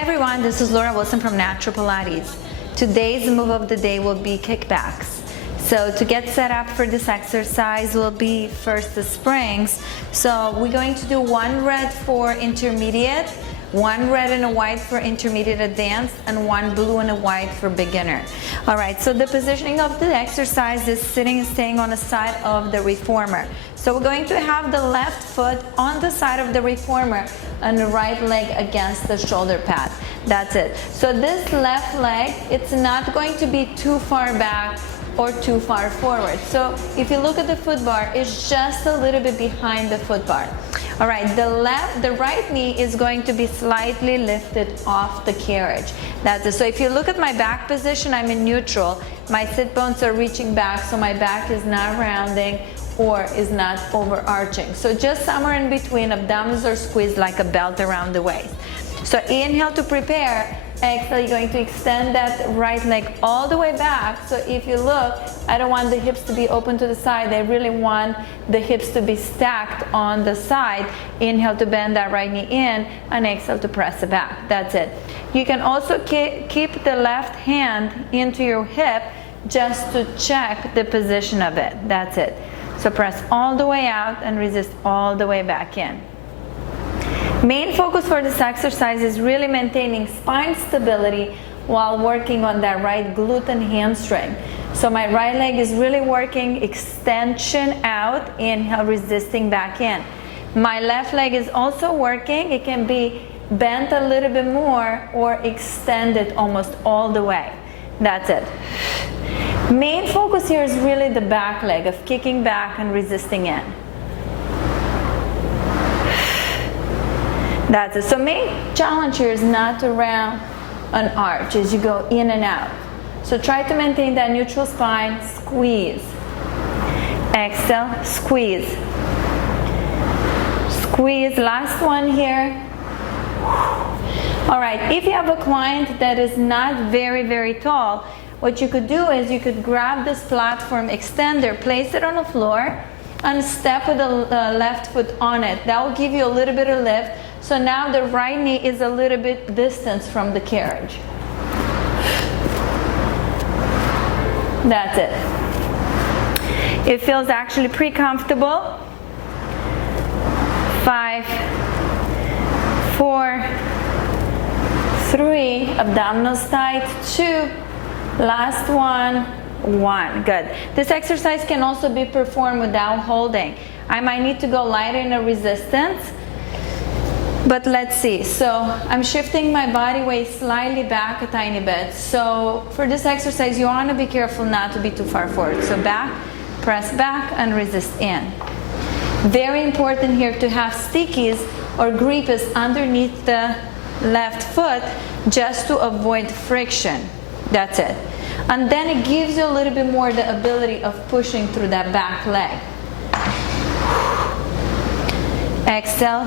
Hi everyone, this is Laura Wilson from Natural Pilates. Today's move of the day will be kickbacks. So to get set up for this exercise will be first the springs. So we're going to do one red for intermediate, one red and a white for intermediate advanced, and one blue and a white for beginner. All right, so the positioning of the exercise is sitting and staying on the side of the reformer. So we're going to have the left foot on the side of the reformer and the right leg against the shoulder pad. That's it. So this left leg, it's not going to be too far back or too far forward. So if you look at the foot bar, it's just a little bit behind the foot bar. All right, the right knee is going to be slightly lifted off the carriage. That's it. So if you look at my back position, I'm in neutral. My sit bones are reaching back, so my back is not rounding or is not overarching. So just somewhere in between, abdominals are squeezed like a belt around the waist. So inhale to prepare. Exhale, you're going to extend that right leg all the way back. So if you look, I don't want the hips to be open to the side. I really want the hips to be stacked on the side. Inhale to bend that right knee in, and exhale to press it back. That's it. You can also keep the left hand into your hip just to check the position of it. That's it. So press all the way out and resist all the way back in. Main focus for this exercise is really maintaining spine stability while working on that right glute and hamstring. So my right leg is really working extension out, inhale, resisting back in. My left leg is also working. It can be bent a little bit more or extended almost all the way. That's it. Main focus here is really the back leg of kicking back and resisting in. That's it. So main challenge here is not to round an arch as you go in and out. So try to maintain that neutral spine, squeeze. Exhale, squeeze. Squeeze, last one here. All right, if you have a client that is not very, very tall, what you could do is you could grab this platform extender, place it on the floor, and step with the left foot on it. That will give you a little bit of lift. So now the right knee is a little bit distance from the carriage. That's it. It feels actually pretty comfortable. 5, 4, 3, abdominals tight, 2, last one, 1. Good. This exercise can also be performed without holding. I might need to go lighter in a resistance, but let's see. So I'm shifting my body weight slightly back a tiny bit. So for this exercise, you want to be careful not to be too far forward. So back, press back, and resist in. Very important here to have stickies or grippers underneath the left foot just to avoid friction. That's it. And then it gives you a little bit more the ability of pushing through that back leg. Exhale.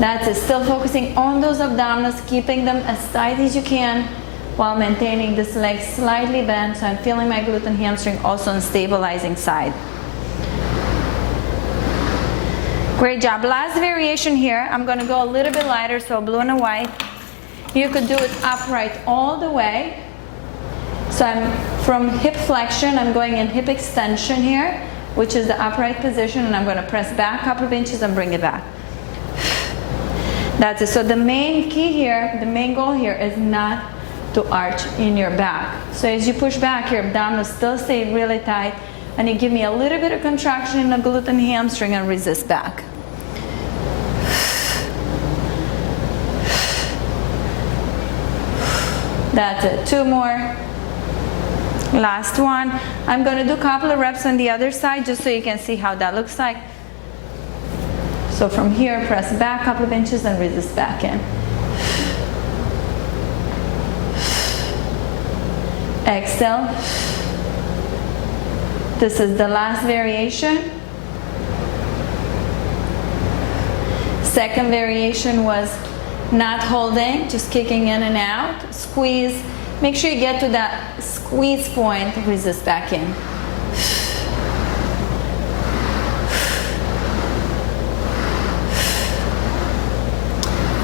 That's it. Still focusing on those abdominals, keeping them as tight as you can while maintaining this leg slightly bent. So I'm feeling my glute and hamstring also on the stabilizing side. Great job. Last variation here. I'm going to go a little bit lighter, so blue and a white. You could do it upright all the way. So I'm from hip flexion, I'm going in hip extension here, which is the upright position, and I'm going to press back a couple of inches and bring it back. That's it. So the main key here, the main goal here is not to arch in your back. So as you push back, your abdominals still stay really tight, and you give me a little bit of contraction in the glute and hamstring and resist back. That's it. 2 more. Last one. I'm going to do a couple of reps on the other side just so you can see how that looks like. So from here, press back a couple of inches and resist back in. Exhale. This is the last variation. Second variation was not holding, just kicking in and out. Squeeze. Make sure you get to that squeeze point. Resist back in.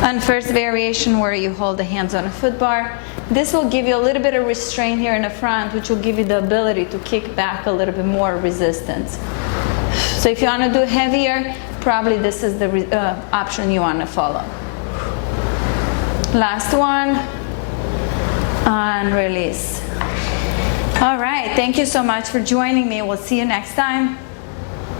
On first variation, where you hold the hands on a foot bar, this will give you a little bit of restraint here in the front, which will give you the ability to kick back a little bit more resistance. So if you want to do heavier, probably this is the option you want to follow. Last one, and release. All right, thank you so much for joining me. We'll see you next time.